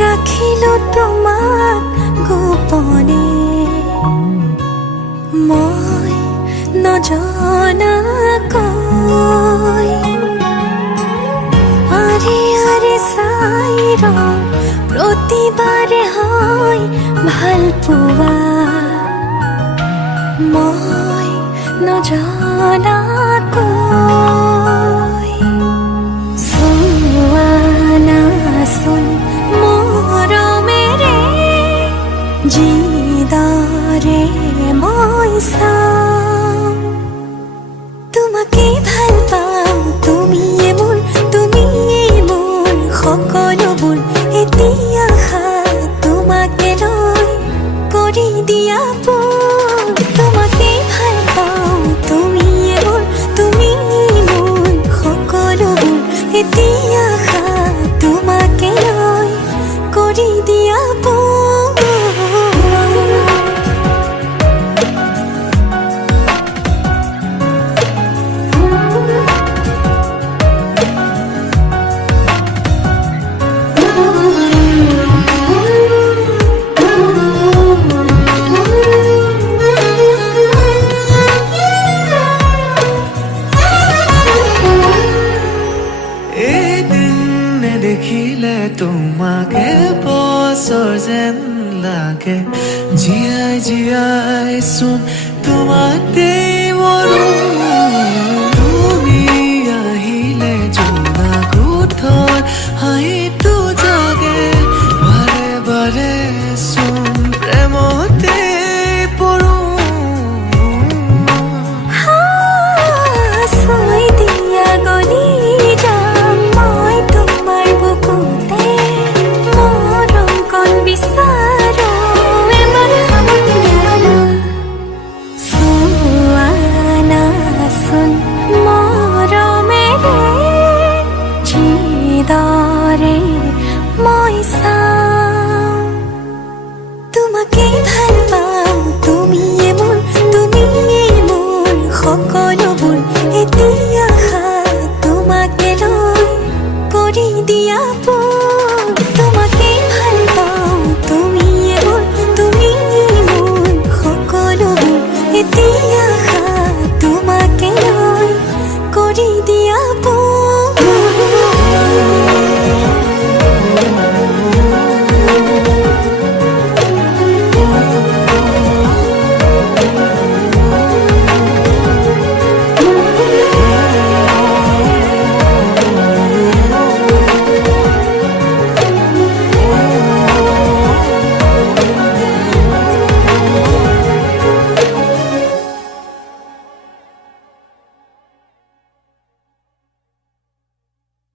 ৰাখিলো তোমাক গোপনে মই নজনাকৈ আৰে আৰে চাই ৰওঁ প্ৰতিবাৰে হয় ভাল পোৱা মই নজনাকৈ চোৱা নাচোন মৰমেৰে যিদৰে মই চাওঁ তোমাকেই ভাল পাওঁ তুমিয়ে মোৰ সকলোবোৰ এতিয়া তোমাকে লৈ কৰি দিয়া তোমাকেই ভাল পাওঁ তুমিয়ে মোৰ সকলোবোৰ এতিয়া তোমাকে লৈ কৰি দিয়া দেখিলে তোমাকে বছৰ যেন লাগে জীয়াই জীয়াই চোন তোমাতেই মৰো তুমি আহিলে জোনা কোঠৰ হাঁহিটো জাগে বাৰে বাৰে চোন প্ৰেমতে পৰো মই চাওঁ তোমাকেই ভাল পাওঁ তুমিয়ে মোৰ সকলোবোৰ এতিয়া তোমাকে লৈ কৰি দিয়া তোমাকেই ভাল পাওঁ তুমিয়ে মোৰ সকলোবোৰ এতিয়া তোমাকে লৈ কৰি দিয়া